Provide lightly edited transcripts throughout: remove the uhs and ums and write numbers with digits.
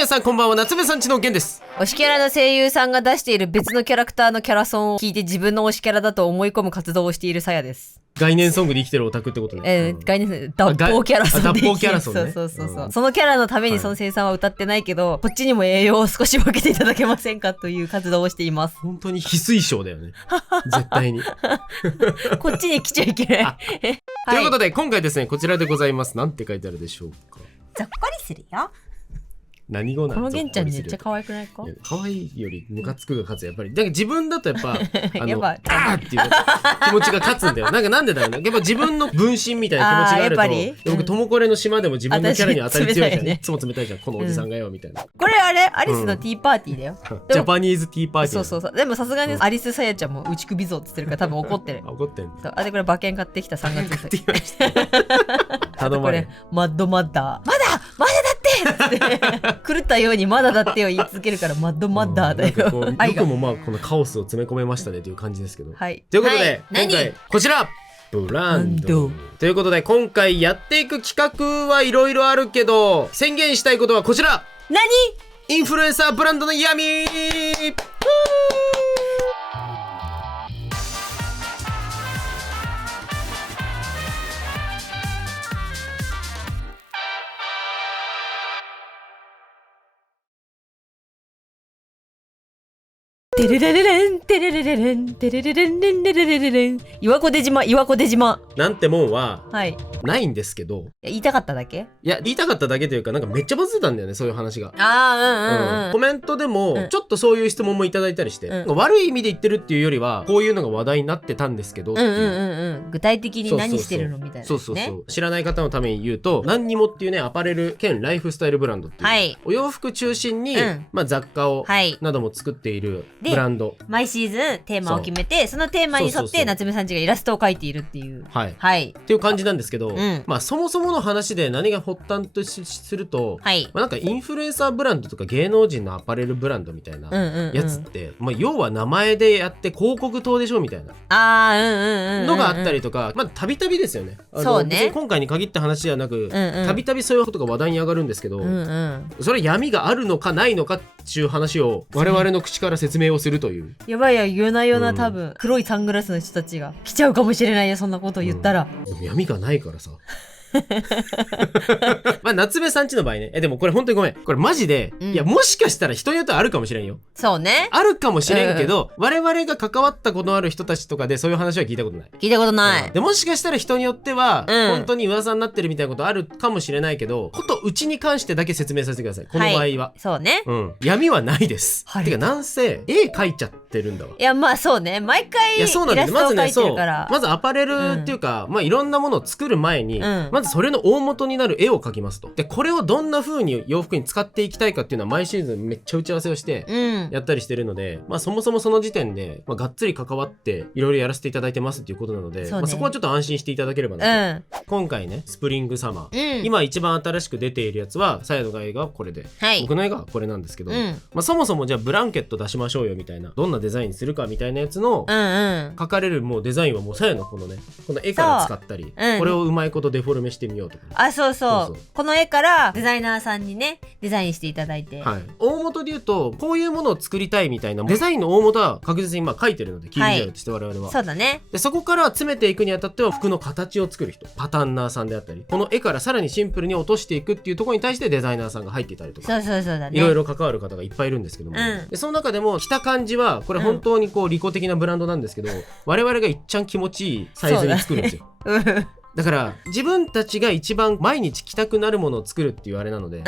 皆さんこんばんは、夏目さんちのげんです。推しキャラの声優さんが出している別のキャラクターのキャラソンを聞いて自分の推しキャラだと思い込む活動をしているさやです。概念ソングで生きてるオタクってことね。概念脱法キャラソンで脱法キャラソンね。そう、そのキャラのためにその声優さんは歌ってないけど、こっちにも栄養を少し分けていただけませんかという活動をしています。本当に非推奨だよね。絶対に。こっちに来ちゃいけない。ということで、今回ですね、こちらでございます。なんて書いてあるでしょうか。ざっこりするよ。何語なんこのげんちゃんめっちゃ可愛くないか？可愛いよりムカつくが勝つ。やっぱりだから自分だとやっぱやっぱあーっていう気持ちが勝つんだよ。なんでだろうね。やっぱ自分の分身みたいな気持ちがあると。僕トモコレの島でも自分のキャラに当たり強いじゃん。いつも冷たいじゃん。このおじさんがよみたいな。これあれアリスのティーパーティーだよ。ジャパニーズティーパーティー。そう。でもさすがにアリスさやちゃんも打ち首ぞって言ってるから多分怒ってる。怒ってん。あれこれ馬券買ってきた3月買ってきました。頼まれ。これマッドマッダー。まだだって狂ったようにまだだってを言い続けるからマッドマッダーだよ。よくもまあこのカオスを詰め込めましたねという感じですけど。はい。ということで、今回こちらブランドということで、今回やっていく企画はいろいろあるけど、宣言したいことはこちら。何？インフルエンサーブランドの闇。テレレレレンテレレレレンテレレレンレンレレレレレン岩子出島なんてもんははいないんですけど、言いたかっただけ？いや言いたかっただけというか、なんかめっちゃバズってたんだよね、そういう話が。ああ、コメントでもちょっとそういう質問もいただいたりして、悪い意味で言ってるっていうよりはこういうのが話題になってたんですけどっていう、具体的に何してるのみたいな。そう知らない方のために言うと、何にもっていうね、アパレル兼ライフスタイルブランドっていう、はい、お洋服中心に、雑貨を、なども作っているブランド。毎シーズンテーマを決めて、そのテーマに沿って夏目さんちがイラストを描いているっていう、っていう感じなんですけど、まあそもそもの話で何が発端とすると、なんかインフルエンサーブランドとか芸能人のアパレルブランドみたいなやつって、まあ要は名前でやって広告塔でしょみたいなのがあったりとか、まあたびたびですよね。そうね。今回に限った話ではなく、たびたびそういうことが話題に上がるんですけど、それ闇があるのかないのかっていう話を我々の口から説明をするという。やばいよ、夜な夜な多分黒いサングラスの人たちが来ちゃうかもしれないよ、そんなことを言ったら。でも闇がないからさ。まあ夏目さんちの場合ね、でもこれ本当にごめん、これマジで、いやもしかしたら人によってはあるかもしれんよ。そうね、あるかもしれんけど、我々が関わったことのある人たちとかでそういう話は聞いたことない。でもしかしたら人によっては、本当に噂になってるみたいなことあるかもしれないけど、ことうちに関してだけ説明させてください、この場合は。そうね、闇はないです。てかなんせ絵描いちゃってるんだわ。いやまあそうね、毎回イラストを描いてるから。まずアパレルっていうか、まあいろんなものを作る前に、まずそれの大元になる絵を描きますと。でこれをどんな風に洋服に使っていきたいかっていうのは毎シーズンめっちゃ打ち合わせをしてやったりしてるので、まあそもそもその時点で、がっつり関わっていろいろやらせていただいてますっていうことなので、そこはちょっと安心していただければなと。今回ね、スプリングサマー、今一番新しく出ているやつはさやの絵がこれで、僕の絵がこれなんですけど、そもそもじゃあブランケット出しましょうよみたいな、どんなデザインにするかみたいなやつの描かれるもうデザインはもうさやのこのね、この絵から使ったり、これをうまいことデフォルメしてみようとか。そうこの絵からデザイナーさんにねデザインしていただいて、大元で言うとこういうものを作りたいみたいなデザインの大元は確実に今書いてるので、キービジュアルとして我々は、そうだね。でそこから詰めていくにあたっては、服の形を作る人、パタンナーさんであったり、この絵からさらにシンプルに落としていくっていうところに対してデザイナーさんが入っていたりとか、いろいろ関わる方がいっぱいいるんですけども、でその中でも着た感じはこれ本当にこう利己的なブランドなんですけど、我々がいっちゃん気持ちいいサイズに作るんですよ。だから自分たちが一番毎日着たくなるものを作るっていうあれなので、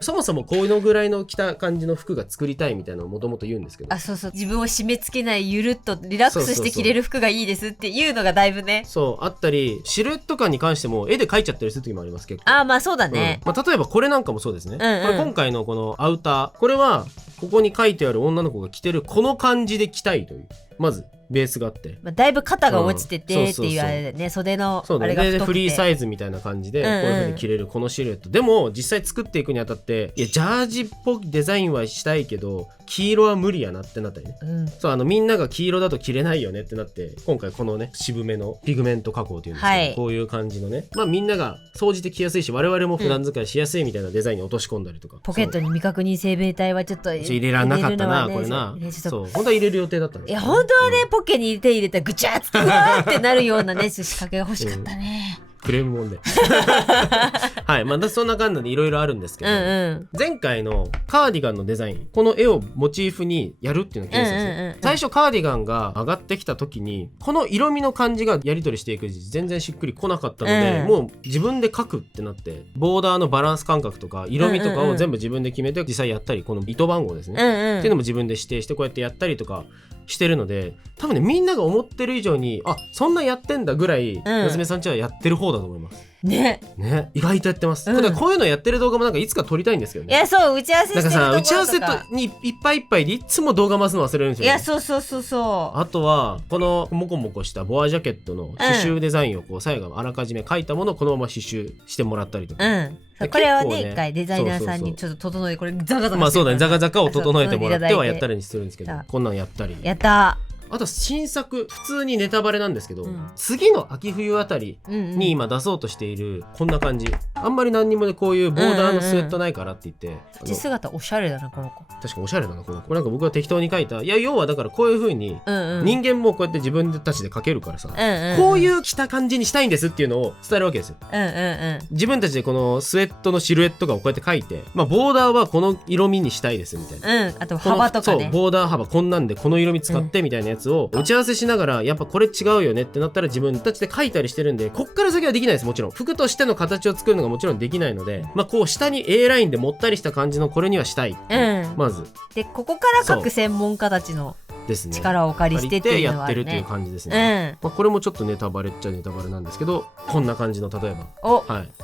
そもそもこういうのぐらいの着た感じの服が作りたいみたいなのをもともと言うんですけど、自分を締め付けないゆるっとリラックスして着れる服がいいですっていうのがだいぶね、あったり、シルエット感に関しても絵で描いちゃったりする時もあります。結構まあそうだね、例えばこれなんかもそうですね、これ今回のこのアウター、これはここに書いてある女の子が着てるこの感じで着たいというまずベースがあって、まあ、だいぶ肩が落ちててっていうあれでね、袖のあれが太くて、フリーサイズみたいな感じでこういう風に着れるこのシルエットでも、実際作っていくにあたって、いやジャージっぽいデザインはしたいけど黄色は無理やなってなったりね、そうみんなが黄色だと着れないよねってなって、今回このね渋めのピグメント加工っていうんですけど、こういう感じのね、まあみんなが総じて着やすいし我々も普段使いしやすいみたいなデザインに落とし込んだりとか、ポケットに未確認生命体はちょっと入れらなかったな、これな。そう本当は入れる予定だったの。いや本当はね、ポケに手入れたらぐちゃっつってうわーってなるようなね仕掛けが欲しかったね。クレームもんではい、まあそんな感じでいろいろあるんですけど、前回のカーディガンのデザイン、この絵をモチーフにやるっていうのを決めてたんですよ。最初カーディガンが上がってきた時にこの色味の感じがやり取りしていく全然しっくりこなかったので、もう自分で描くってなって、ボーダーのバランス感覚とか色味とかを全部自分で決めて実際やったり、この糸番号ですね、っていうのも自分で指定してこうやってやったりとかしてるので、多分ねみんなが思ってる以上にそんなやってんだぐらい、夏目さんちはやってる方だと思いますね。意外とやってます。ただこういうのやってる動画もなんかいつか撮りたいんですけどね。いやそう、打ち合わせしてるところとか、なんかさ、打ち合わせにいっぱいいっぱいでいつも動画回すの忘れるんですよね。いやそうあとはこのモコモコしたボアジャケットの刺繍デザインをこう最後あらかじめ描いたものをこのまま刺繍してもらったりとか、これはね一回デザイナーさんにちょっと整えて、これザカザカしてるから、まあそうだね、ザカザカを整えてもらってはやったりにするんですけど、こんなんやったり、やったあと新作、普通にネタバレなんですけど、次の秋冬あたりに今出そうとしているこんな感じ、あんまり何にもねこういうボーダーのスウェットないからって言って、地姿おしゃれだなこの子。確かにおしゃれだなこの子。なんか僕が適当に描いた、いや要はだからこういう風に人間もこうやって自分たちで描けるからさ、こういう着た感じにしたいんですっていうのを伝えるわけですよ。自分たちでこのスウェットのシルエットがこうやって描いて、まあボーダーはこの色味にしたいですみたいな、あと幅とかね、そうボーダー幅こんなんでこの色味使ってみたいなやつを打ち合わせしながら、やっぱこれ違うよねってなったら自分たちで描いたりしてるんで、こっから先はできないです。もちろん服としての形を作るのがもちろんできないので、まあこう下に A ラインでもったりした感じのこれにはしたい、まずでここから各専門家たちの力をお借りしてっていうのはあるね。やってるっていう感じですね。まあこれもちょっとネタバレっちゃネタバレなんですけど、こんな感じの例えば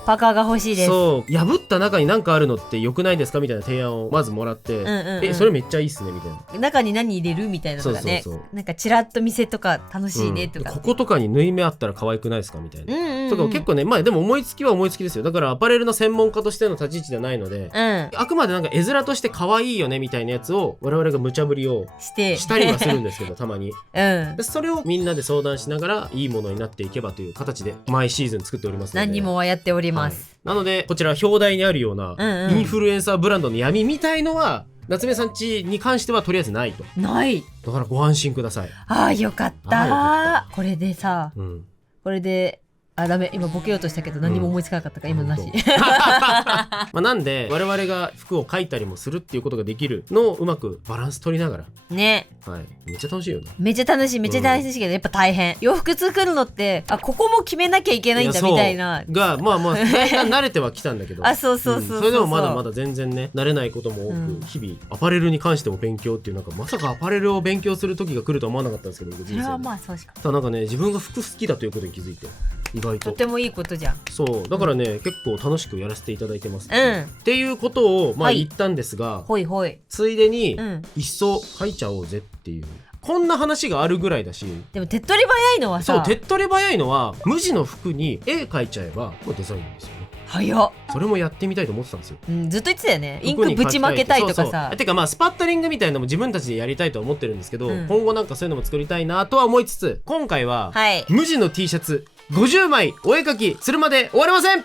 パーカーが欲しいです。そう破った中に何かあるのって良くないですかみたいな提案をまずもらって、それめっちゃいいっすねみたいな、中に何入れるみたいなのがね、なんかチラッと見せとか楽しいねとか、こことかに縫い目あったら可愛くないですかみたいな、とか結構ね、まあでも思いつきは思いつきですよ。だからアパレルの専門家としての立ち位置じゃないので、あくまでなんか絵面として可愛いよねみたいなやつを我々が無茶ぶりをしたりはするんですけどたまに、それをみんなで相談しながらいいものになっていけばという形で毎シーズン作っておりますので、何人もはやっております、なのでこちら表題にあるようなインフルエンサーブランドの闇みたいのは夏目さんちに関してはとりあえずないと。ないだからご安心ください。よかった。これでさ、これでダメ、今ボケようとしたけど何も思いつかなかったから、今なしまあなんで我々が服を描いたりもするっていうことができるのをうまくバランス取りながらね、めっちゃ楽しいよね。めっちゃ楽しい、めっちゃ楽しいけど、やっぱ大変。洋服作るのってここも決めなきゃいけないんだみたいながまあだんだん慣れてはきたんだけどそうそれでもまだまだ全然ね慣れないことも多く、日々アパレルに関しても勉強っていう、なんかまさかアパレルを勉強する時が来るとは思わなかったんですけど、それはまあそうしか。ただなんかね、自分が服好きだということに気づいて、意外ととてもいいことじゃん。そうだからね、結構楽しくやらせていただいてます、っていうことを言ったんですが、ついでにいっそ書いちゃおうぜっていう、こんな話があるぐらいだし。でも手っ取り早いのはさ、そう手っ取り早いのは無地の服に絵描いちゃえばもうデザインですよね。早っ。それもやってみたいと思ってたんですよ、ずっと言ってたよね。インクぶちまけたいとかさ。てかまあスパッタリングみたいなのも自分たちでやりたいとは思ってるんですけど、今後なんかそういうのも作りたいなとは思いつつ、今回は無地の T シャツ50枚お絵描きするまで終わりません。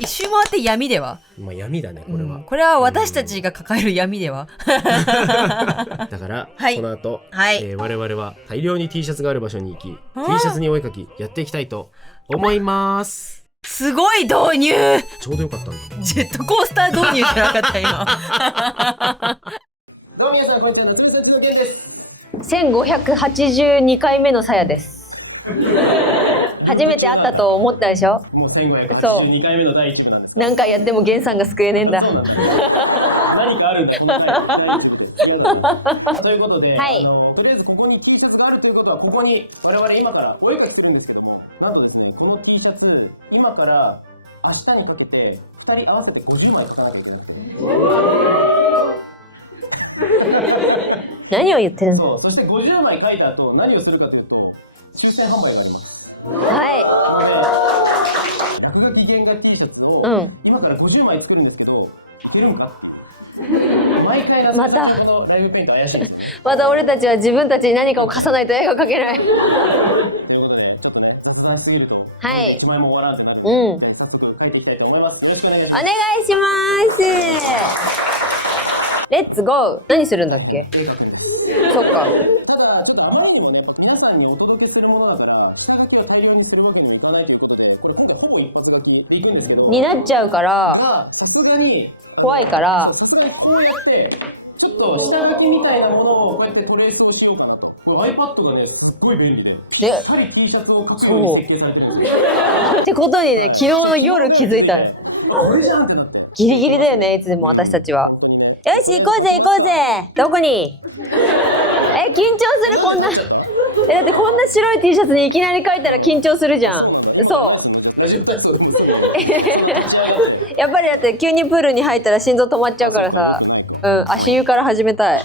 一周回って闇では、まあ闇だねこれは、これは私たちが抱える闇ではだから、この後、我々は大量に T シャツがある場所に行き T シャツにお絵描きやっていきたいと思います。すごい導入。ちょうどよかったんだ。ジェットコースター導入じゃなかった今どうも皆さんこんにちは、夏目さんちのゲンです。1582回目のさやです。初めて会ったと思ったでしょ。もう1582回目の第1部なんです。何回やってもゲンさんが救えねえんだ。何かあるんだ。ということで、はい、とりあえずここに T シャツがあるということは、ここに我々今からお絵描きするんですけども、なんとですね、この T シャツ、今から明日にかけて、2人合わせて50枚描かなきゃいけないんですよ。何を言ってるの？そして50枚描いた後、何をするかというと、抽選販売があります。はい。落書き原画 T シャツを、今から50枚作るんですけど、いけるのかっていう。毎回またライブペイント怪しい。また俺たちは自分たちに何かを貸さないと絵が描けない。ということで、結構ね、たくさんしすぎると、はい。1枚も終わらなくなるので、早速描いていきたいと思います。よろしくお願いします。お願いします。レッツゴー。何するんだっけ？絵描くんです。そっか。ただ、ちょっとあまりにもね、皆さんにお届けするものだから、下書きを大量にするわけにもいかないということで、今回ほぼ一発にいくんですけど、になっちゃうから、さすがに怖いから、さすがにこうやって、ちょっと下書きみたいなものをこうやってトレースをしようかなと。これ iPad がね、すっごい便利で、しっかり T シャツを描くように設計されてるんです。ってことにね、昨日の夜気づいた。これじゃんってなった。ギリギリだよね、いつでも私たちは。よし、行こうぜ行こうぜ。どこに？緊張する、こんな。だってこんな白い T シャツにいきなり描いたら緊張するじゃん。そう。やっぱりだって急にプールに入ったら心臓止まっちゃうからさ、足湯から始めたい。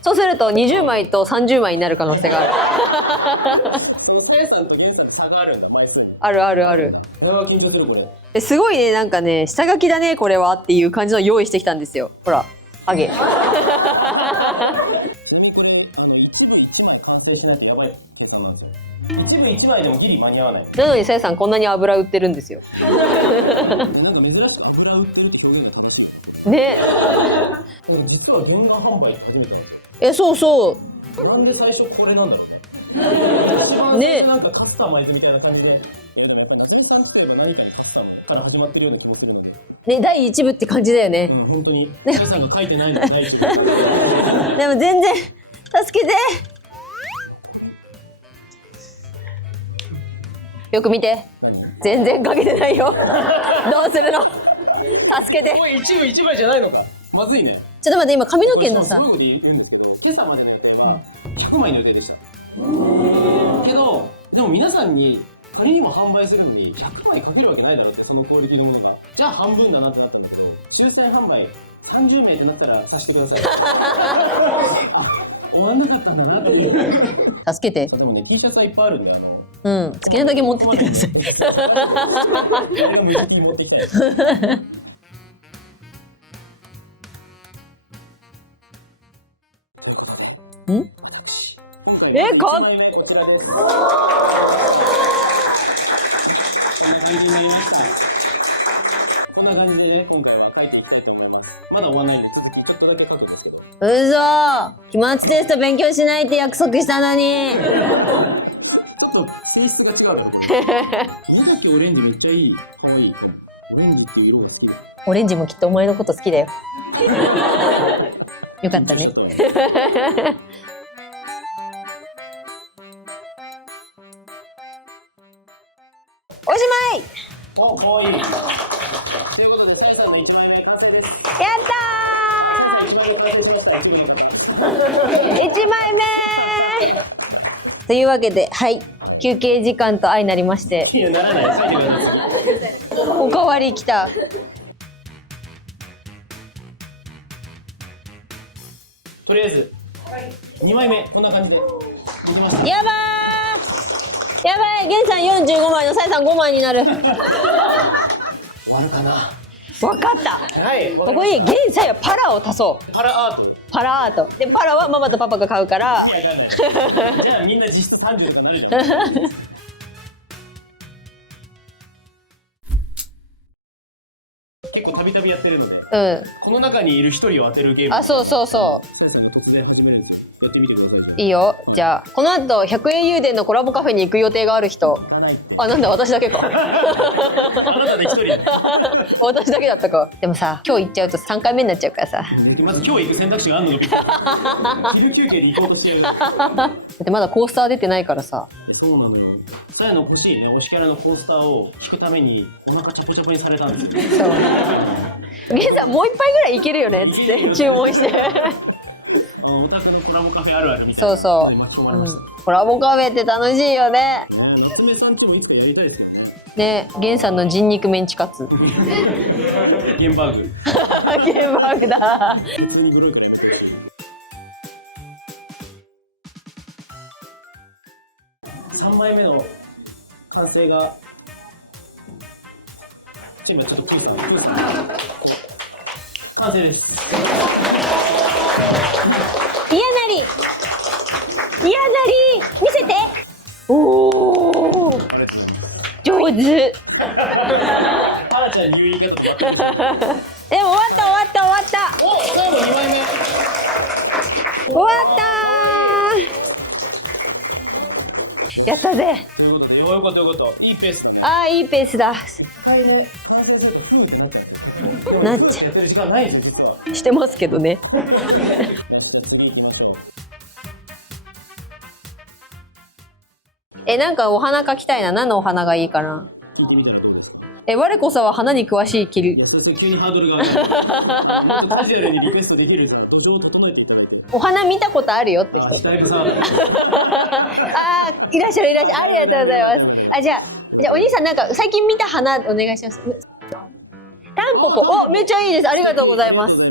そうすると20枚と30枚になる可能性がある。そのさやさんとげんさんって差があるんだ。あるあるある。これは緊張するの。すごいね、なんかね、下書きだねこれはっていう感じの用意してきたんですよ。ほら、ハゲ。一部一枚でもギリ間に合わない。なのにさやさんこんなに油売ってるんですよ。なんか珍しく油売ってるって表現が正しい。ね。でも実は原画販売って初めて。そうそう。なんで最初これなんだろう。一番ね、なんかカスタマイズみたいな感じで。何かのカスタムから始まってるような気がするので。ね、第一部って感じだよね。本当に。皆さんが書いてないのが第一部。でも全然助けて。よく見て。全然書けてないよ。どうするの？助けて。これ一部一枚じゃないのか。まずいね。ちょっと待って、今髪の毛のさ。すごい言うんですけど、今朝までの予定は100枚の予定でした。けど、でも皆さんに仮にも販売するのに100枚かけるわけないだろうって、そのクオリティのものが。じゃあ半分だなってなったんですけど、抽選販売30名ってなったらさせてください。あ、終わんなかったんだなって。助けて。でもね、T シャツはいっぱいあるんで、好きなだけ持ってってください。持ってきたい。かっこんな感じでね、今回は書いていきたいと思います。まだ終わらないので、続き1個だけ書くんですけど。うそ、期末テスト勉強しないって約束したのに。ちょっと性質が違う。紫オレンジめっちゃいい。かわいい。オレンジっていう色が好き。オレンジもきっとお前のこと好きだよ。よかったね。おしまい。お、かわいい。ということで、最後の1枚目完成です。やったー。1枚目。というわけで、はい、休憩時間と相なりまして。いや、ならない。急いでください。おかわり来た。とりあえず、2枚目こんな感じでいきます。やばー、やばい、ゲンさん45枚のサイさん5枚になる。終わるかな。わかった。はい。ここにゲンサイはパラを足そう。パラアート。パラアートで、パラはママとパパが買うから。じゃあみんな実質30とかなるじゃん。結構たびたびやってるので、この中にいる一人を当てるゲーム。あ、そうそうそう。さやさんに突然始めるんでやってみてください。いいよ。じゃあこの後100円油田のコラボカフェに行く予定がある人。あ、なんだ、私だけか。あなたで一人。私だけだったか。でもさ、今日行っちゃうと3回目になっちゃうからさ。まず今日行く選択肢があるのが昼休憩で行こうとしてる。だってまだコースター出てないからさ。そうなんだよ。さやの欲しいね、推しキャラのコースターを聞くためにお腹チャポチャポにされたんですよ。そう。現在もう一杯ぐらいいけるよねっつって注文して。お宅のコラボカフェあるあるみたいそうそう。コラボカフェって楽しいよね。娘さんちもいつかやりたいですよね。ね、ゲンさんの人肉メンチカツ。ゲンバーグ。ゲンバーグだ。3枚目の完成が。今ちょっとクイズ完成です。嫌なり見せて。おお上手。はなちゃん言う言い方とか。でも終わったお、最後2枚目終わったやったぜ。よかったいいペースだ。ああ、いいペースだ。はいね、完成すると雰囲気なっちゃう。やってる時間ないですよ実は。してますけどね。なんかお花描きたいな。何のお花がいいかな。我こそは花に詳しいキル。急にハードルが上がる。カジュアルにリクエストできる土壌を整えていく。お花見たことあるよって人。ああ、いらっしゃる。ありがとうございます。じゃあお兄さん、なんか最近見た花お願いします。タンポポ。お、めっちゃいいです。ありがとうございます。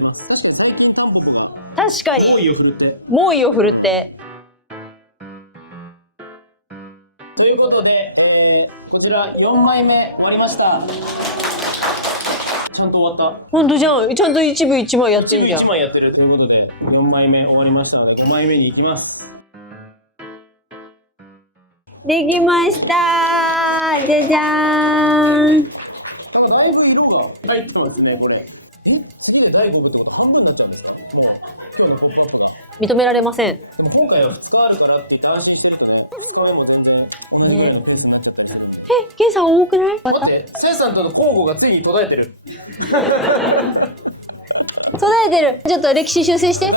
確かに。猛威を振るって。ということで、こちら4枚目終わりました。ちゃんと終わった。本当じゃん。ちゃんと一部1枚やってんじゃん。1枚やってるということで、4枚目終わりましたので、5枚目に行きます。できましたー。じゃじゃーん。だいぶ色が入ってますね、これ。続け第5部で半分になっちゃうんだよ。もう認められません。今回は2日あるからって安心してるけど、ね。ケンさん重くない？待って、さやさんとの交互がついに途絶えてる。途絶えてる。ちょっと歴史修正して。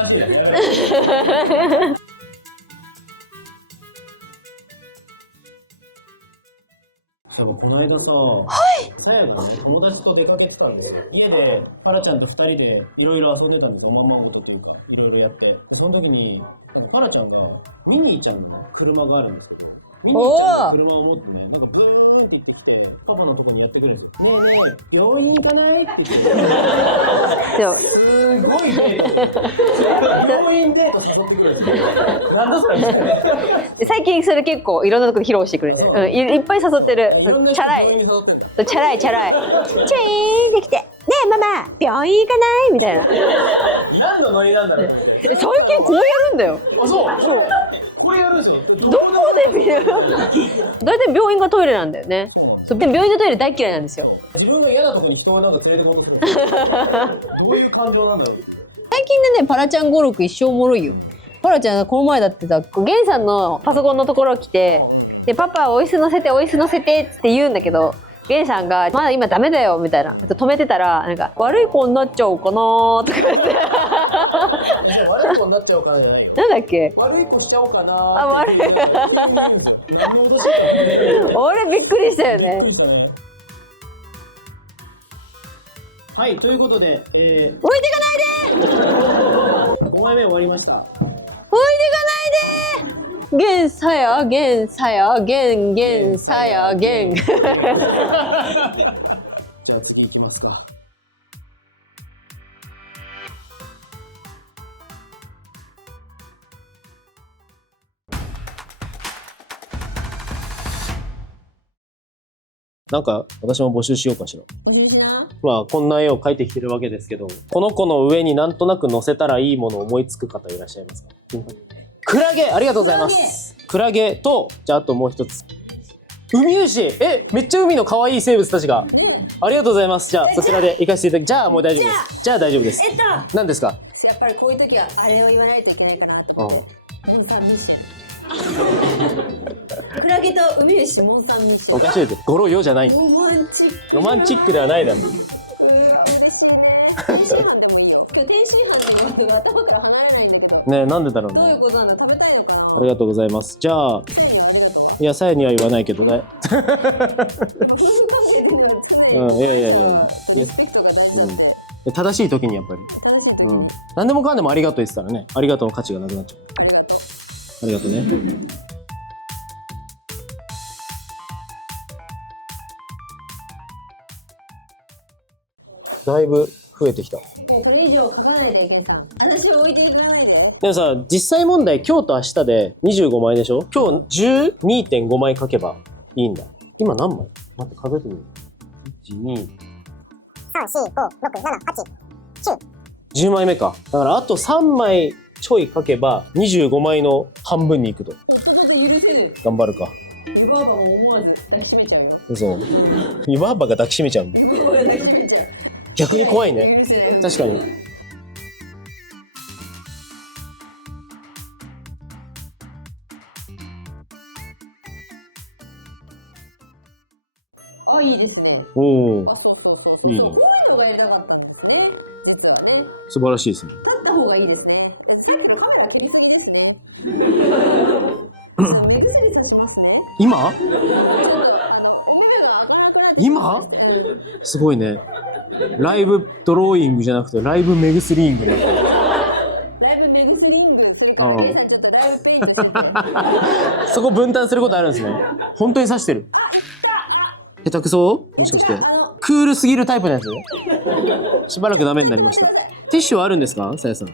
この間さ、さやがね、友達と出かけてたんで、家でパラちゃんと2人でいろいろ遊んでたんですよ、おままごとというか、いろいろやって。その時に、パラちゃんがミニーちゃんの車があるんですよ。ミニーちゃんの車を持ってね、なんかブーンって言ってきて、パパのとこにやってくるんですよ。ねえねえ、病院行かないって言って。すごいね。病院デート誘ってくる。なんだそれ。最近それ結構いろんなところで披露してくれてる。いっぱい誘ってる。チャラい。チャラい。チャイーンできて。ねえママ、病院行かないみたいな。何のノリなんだろう。最近こうやるんだよ。あ、そう。これやるんですよ。どこで見る？大体病院がトイレなんだよね。そう、病院のトイレ大嫌いなんですよ。自分が嫌なとこに人をなんか連れてこうとする。どういう感情なんだろう。最近でね、パラちゃん語録一生おもろいよ。パラちゃんこの前だってさ、ゲンさんのパソコンのところ来て、でパパお椅子乗せてって言うんだけど、ゲンさんがまだ今ダメだよみたいな止めてたら、なんか悪い子になっちゃおうかなとか言って。悪い子になっちゃおうかなじゃない。なんだっけ？悪い子しちゃおうかな。あ、悪い。俺びっくりしたよね。はい、ということで、置いてかないで。5枚目終わりました。置いてかないで。ゲンさやゲンさやゲンゲンさやゲン。じゃあ次いきますか。なんか私も募集しようかしら。まあこんな絵を描いてきてるわけですけど、この子の上になんとなく乗せたらいいものを思いつく方いらっしゃいますか？クラゲ、ありがとうございます。クラゲと、じゃああともう一つ。ウミウシ、めっちゃ海の可愛い生物たちが。ありがとうございます。じゃあそちらで行かせていただき、じゃあもう大丈夫です。じゃあ大丈夫です。何ですか？やっぱりこういう時はあれを言わないといけないかな。モンサンミッション。クラゲとウミウシ、モンサンミッション。おかしいです。ゴロよじゃない。ロマンチックではないだろ。嬉しいね。今日天津飯なんだけど頭から離れないんだけど。ねえ、なんでだろうね。どういうことなんだ、食べたいのか。ありがとうございます。じゃあ。いや、さやには言わないけどね。うん、いやいやいや。いや、うん、正しい時にやっぱり。うん。何でもかんでもありがとう言ってたらね、ありがとうの価値がなくなっちゃう。ありがとうね。だいぶ増えてきた。もうこれ以上書かないで、ケンさん。私を置いていかないで。でもさ、実際問題、今日と明日で25枚でしょ？今日 12.5 枚書けばいいんだ。今何枚？待って、数えてみる。1、2、3、4、5、6、7、8、9。10枚目か。だからあと3枚ちょい書けば25枚の半分にいくと。頑張るか。湯婆婆も思わず抱きしめちゃうよ。そう。湯婆婆が抱きしめちゃうんだ。逆に怖いね。確かに。あ、いいですね。おお。いいね。こういうのがやりたかったんですね。素晴らしいですね。立った方がいいですね。目薬さしますね。今？今？すごいね。ライブドローイングじゃなくてライブ目薬イングだった。ライブ目薬イング。そこ分担することあるんですね。本当に刺してる。下手くそ？もしかしてクールすぎるタイプのやつ？しばらくダメになりました。ティッシュはあるんですか、さやさん？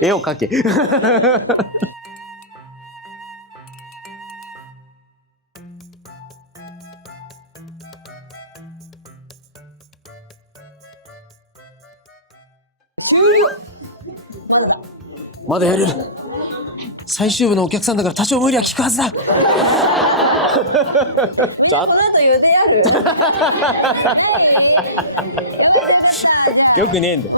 絵を描け。まだやれる。最終部のお客さんだから多少無理は効くはずだ。この後予定ある。よくねえんだよ。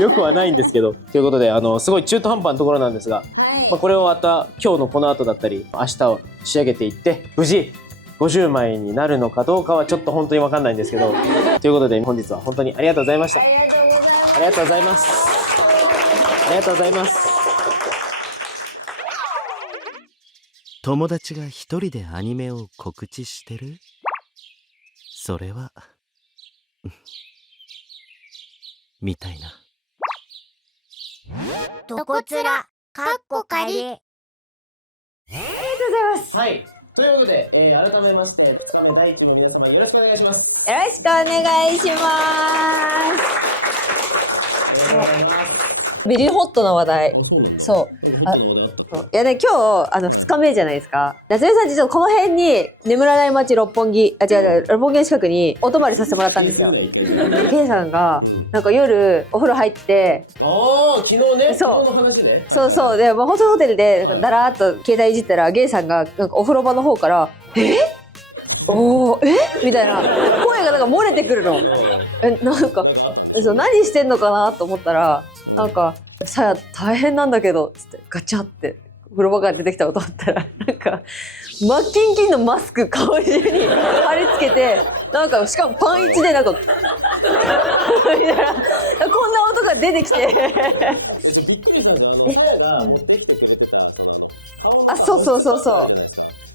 よくはないんですけど。ということで、すごい中途半端なところなんですが、まあ、これをまた今日のこの後だったり、明日を仕上げていって、無事50枚になるのかどうかはちょっと本当に分かんないんですけど。ということで、本日は本当にありがとうございました。ありがとうございます。ありがとうございます。友達が一人でアニメを告知してる？それはみたいな。どこつらかっこかり。ありがとうございます。はい。ということで、改めまして、大輝の皆様よろしくお願いします。よろしくお願いします。ベリーホットな話題。そう。いやね、今日2日目じゃないですか。夏目さん実はこの辺に眠らない街六本木、違う六本木の近くにお泊まりさせてもらったんですよ。ケイさんがなんか夜お風呂入って、昨日ね、そう昨日の話で。そうそうで、ホテルでなんかだらーっと携帯いじったらゲイさんがなんかお風呂場の方からみたいな声がなんか漏れてくるの。なんか何してんのかなと思ったら、なんか「さや大変なんだけど」っつってガチャって風呂場から出てきたことあったら、なんかマッキンキンのマスク顔中に貼り付けて、なんかしかもパンイチでなんかみたいな、こんな音が出てきてびっくりしたんだよ。さやがベッドとかさ、そう。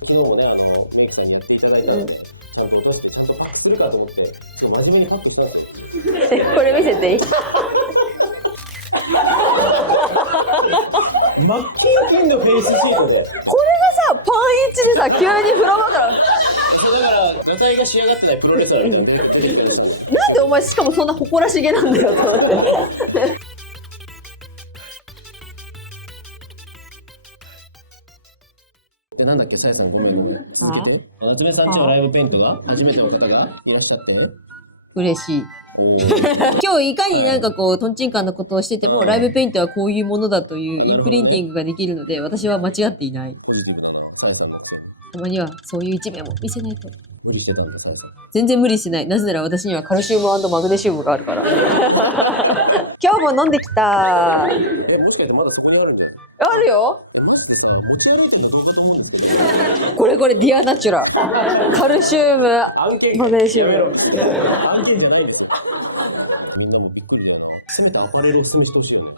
昨日もね、メイクさんにやっていただいたので、ちゃんとパッするかと思って、真面目にパッとしたんですよ。これ見せていい？マッキンキンのフェイスシートで。これがさ、パンイチでさ、急に風呂場からだから女体が仕上がってないプロレスラーみたいな。なんでお前しかもそんな誇らしげなんだよと思って。なんだっけ、さやさん、ごめん。続けて。夏目さんとライブペイントが初めての方がいらっしゃって。嬉しい。今日いかになんかこうトンチンカンなことをしてても、ライブペイントはこういうものだというインプリンティングができるので、私は間違っていない。ポジティブなの、さやさんだって。たまにはそういう一面も見せないと。無理してたんで、さやさん。全然無理しない。なぜなら私にはカルシウム&マグネシウムがあるから。今日も飲んできた。もしかしてまだそこにあるんだよ。あるよ。これディアナチュラ。カルシウム、マグネシウム。案件じゃないよ。みんなもびっくりだよな。せめてアパレルをお勧めしてほしいよね。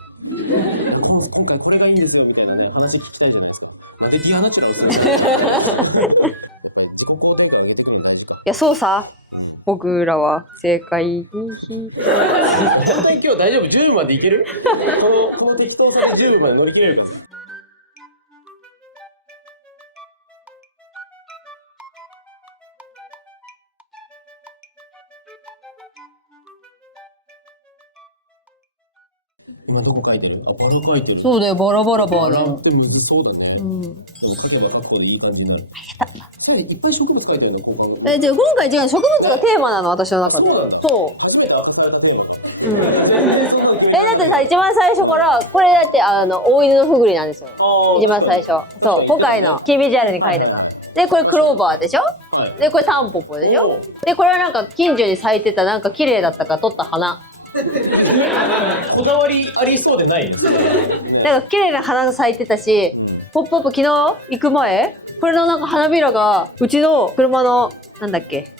今回これがいいんですよみたいなね話聞きたいじゃないですか。ディアナチュラルですね。いやそうさ、僕らは正解に引いて。今日大丈夫？10部までいける？この適当さで10部まで乗り切れるか。今どこ書いてる？バラ書いてる。そうだよ、バラバラババララ。ってむずそうだね。でも例えば書くといい感じになる。いっぱい植物書いてあるね。じゃあ今回違う、植物がテーマなの、私の中で。そう。初めてアップされたテーマ。だってさ、一番最初からこれだって大犬のふぐりなんですよ。一番最初。そう、今回のキービジュアルに書いたから。でこれクローバーでしょ。でこれタンポポでしょ。でこれはなんか近所に咲いてたなんか綺麗だったから取った花。こだわりありそうでない。なんか綺麗な花が咲いてたし、ポップアップ昨日行く前、これのなんか花びらがうちの車のなんだっけ、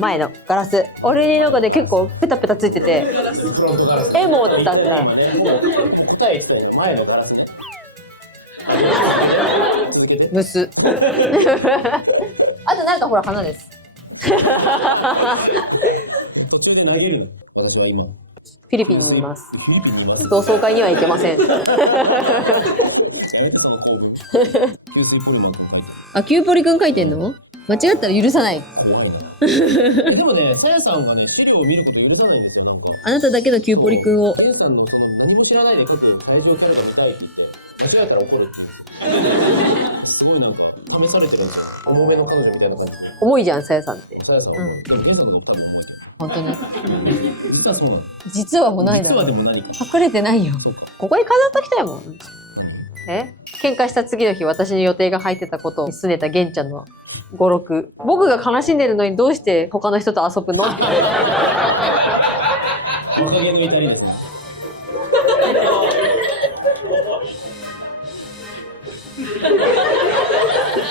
前のガラス、あれになんかで結構ペタペタついてて、エモだった。前のガラスね。ムス。あとなんかほら花です。私は今フィリピンにいます。フィリピンにいます。同窓会には行けません。あ、キューポリくん書いてんの？間違ったら許さない。でもね、さやさんがね、資料を見ること許さないんですよ。なんかあなただけのキューポリくんを。さやさんのその何も知らないで書く退場された見たいって間違えたら怒るって。すごいなんか試されてるんですよ。重めの彼女みたいな感じ。重いじゃん、さやさんって。さやさんは、ゲンさんの多分本当に。実はそうなの。実はもうないだろ。実はでも何？隠れてないよ。ここに飾っときたいもん。喧嘩した次の日、私に予定が入ってたことを拗ねたゲンちゃんの語録。僕が悲しんでるのにどうして他の人と遊ぶの？若気の至りですね。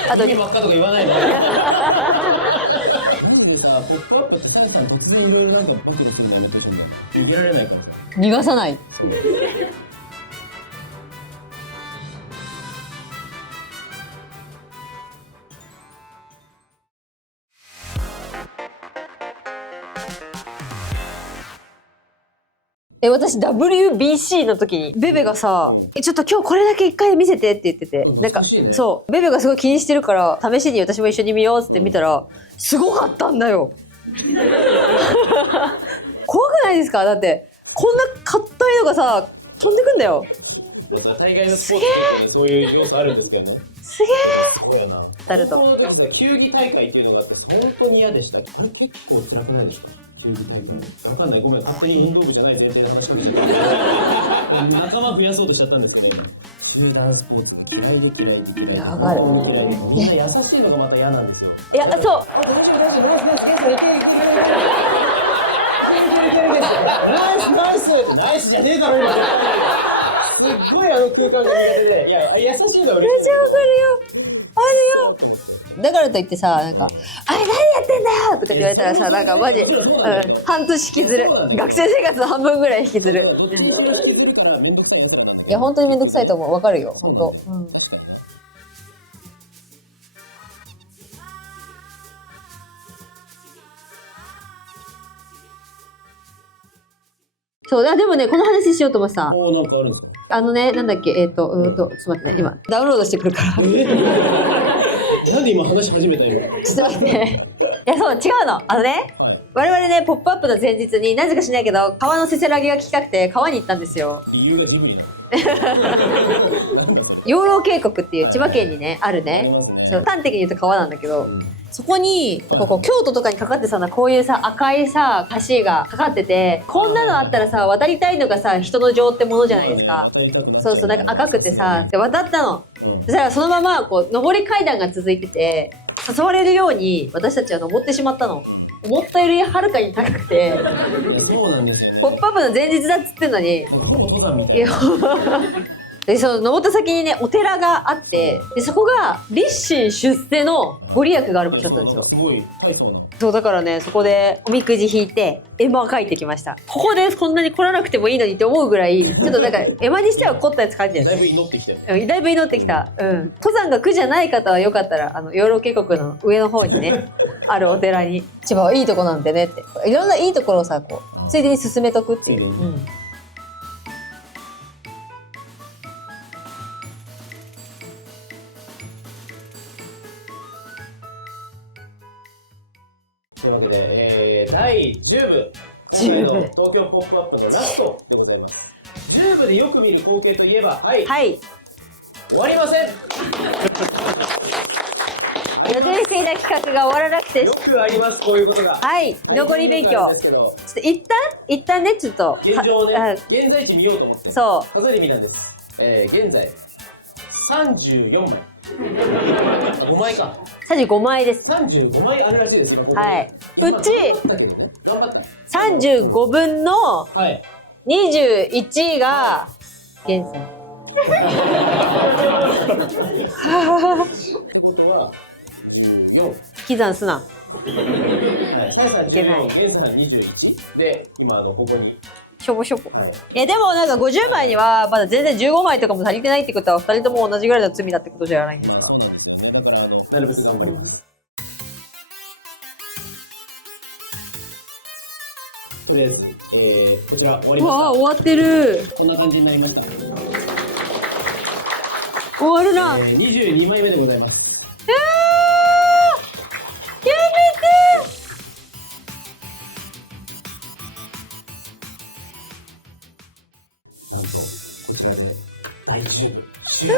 あと次ばっかとか言わないの。ポップアップってさやさん突然いろいろなんか僕の人も入れてくるの逃げられないから。逃がさない。私 WBC の時にベベがさ、ちょっと今日これだけ一回見せてって言ってて、なんかそうベベがすごい気にしてるから試しに私も一緒に見ようって見たらすごかったんだよ。怖くないですか？だってこんな硬いのがさ飛んでくんだよ。大概のスポーツってそういう要素あるんですけどね。すげえ。そうやな。誰と？球技大会っていうのがあって本当に嫌でした。あれ結構辛くないですか？球技大会。わかんない、ごめん、勝手に運動部じゃない前提の話なんだけど。仲間増やそうとしちゃったんですけど。集団スポーツだいぶ嫌いで嫌い。わかる。みんな優しいのがまた嫌なんですよ。いや、そう。ナイスじゃねえだろ今。すっごい空間が苦手で、いや優しいの嬉しい。めっちゃわかるよ。あるよ。だからといってさ、なんか「あれ何やってんだよ!」とかって言われたらさ、なんかマジ、半年引きずる。学生生活の半分ぐらい引きずる。いや本当にめんどくさいと思う。わかるよ本当。そうだ、でもね、この話しようと思ってさ。なんかあるんですか？なんだっけ、ちょっと待ってね、今ダウンロードしてくるから。なんで今話し始めた今。ちょっと待って。いや、そう、違うの。我々ね、ポップアップの前日に、なぜかしないけど、川のせせらぎが聞きたくて、川に行ったんですよ。理由が地味だ。養老渓谷っていう千葉県にね、あるね。そう、端的に言うと川なんだけど、そこに、京都とかにかかってさ、こういうさ、赤いさ、橋がかかってて、こんなのあったらさ、渡りたいのがさ、人の情ってものじゃないですか。そうそう、なんか赤くてさ、で渡ったの。そしたらそのまま、上り階段が続いてて、誘われるように私たちは登ってしまったの。思ったよりはるかに高くて、そうなんですよ。ポップアップの前日だっつってんのに、いやでその登った先にねお寺があって、でそこが立身出世のご利益がある場所だったんですよ。すごい入ったの。そうだからね、そこでおみくじ引いて絵馬書いてきました。ここでこんなに来らなくてもいいのにって思うぐらい、ちょっとなんか絵馬にしては凝ったやつ書いてるんだいですぶ祈ってきたよ。だいぶ祈ってきた。登山が苦じゃない方はよかったら養老渓谷の上の方にねあるお寺に千葉はいいとこなんでねって、いろんないいところをさこうついでに進めとくっていう。というわけで、第10部今回の東京ポップアップのラストでございます。10部でよく見る光景といえば、はい、終わりません。予定していた企画が終わらなくて、よくあります、こういうことが。はい、居残り勉強。ちょっと一旦ね、ちょっと現状をね、現在地見ようと思って数えてみたんです。現在34枚。5枚か。35枚です。35枚あるらしいです。はい。うち頑張った。35分の21が現在。引き算すな。いけない。現在21で今ここに。しょぼしょぼ。いやでもなんか50枚にはまだ全然15枚とかも足りてないってことは2人とも同じぐらいの罪だってことじゃないんですか。なるべく頑張ります。とりあえず、こちら終わりました。わあ終わってる。こんな感じになりました。終わるな。22枚目でございます。やめて。なんとこちらで第10部終了。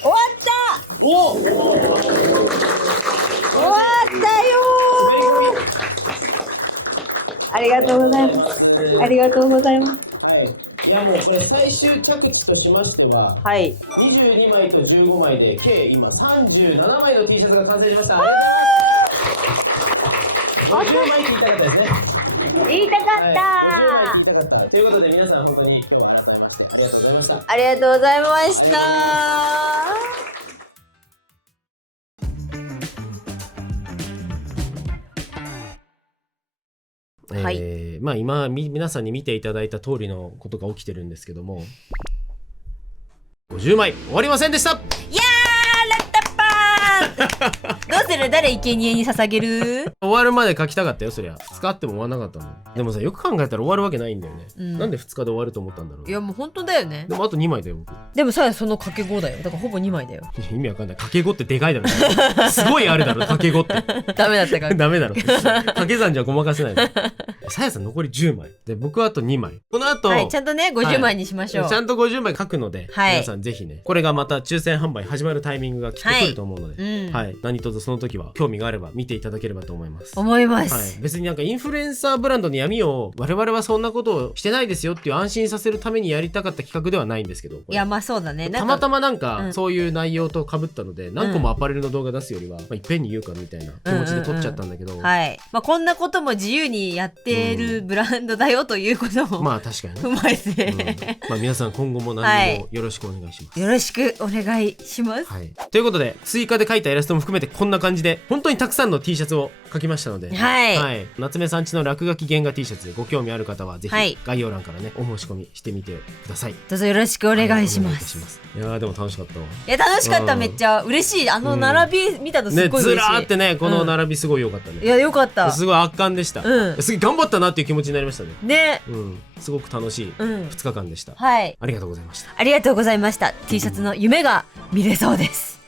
終わった。お。終わったよ。ありがとうございます。ありがとうございます。はい。いやもうこれ最終着地としましては、はい。22枚と15枚で計今37枚の T シャツが完成しました。50枚って言いたかったですね。言いたかった。ということで皆さん本当に今日は皆さんありがとうございました。ありがとうございました。はい、まあ今皆さんに見ていただいた通りのことが起きてるんですけども、50枚終わりませんでした。いやーラッタッパーどうする？誰生贄に捧げる？終わるまで書きたかったよ、そりゃ。2日あっても終わんなかったもん。でもさ、よく考えたら終わるわけないんだよね。なんで2日で終わると思ったんだろう。いやもう本当だよね。でもあと2枚だよ、僕。でもさ、その掛け5だよ。だからほぼ2枚だよ。意味わかんない。掛け5ってでかいだろ。すごいあるだろ、掛け5って。ダメだったか。ダメだろ。掛け算じゃごまかせないの。さやさん残り10枚。で、僕はあと2枚。この後、はい、ちゃんとね、50枚にしましょう。はい、ちゃんと50枚書くので、はい、皆さんぜひね、これがまた抽選販売始まるタイミングがきっと来ると思うので、はい、何卒その時は興味があれば見ていただければと思います。思います。はい、別になんかインフルエンサーブランドの闇を我々はそんなことをしてないですよっていう安心させるためにやりたかった企画ではないんですけど、いやまあそうだね。たまたまなんかそういう内容と被ったので、何個もアパレルの動画出すよりは、まあ、いっぺんに言うかみたいな気持ちで撮っちゃったんだけど、はい。まあこんなことも自由にやってるブランドだよということも、まあ確かに、うまいですね。まあ皆さん今後も何もよろしくお願いします。よろしくお願いします。はい。ということで追加で描いたイラストも含めてこんな感じで本当にたくさんの T シャツを描きましたので、はい。はい。夏目さんちの落書き原画 T シャツご興味ある方はぜひ概要欄からねお申し込みしてみてください。どうぞよろしくお願いします。いやでも楽しかったわ。いや楽しかった、めっちゃ嬉しい。あの並び見たのすごい嬉しい。ね、ずらーってねこの並びすごい良かったね。いや良かった。すごい圧巻でした。すごい頑張ったなっていう気持ちになりましたね。ね。すごく楽しい2日間でした。はい。ありがとうございました。ありがとうございました。T シャツの夢が見れそうです。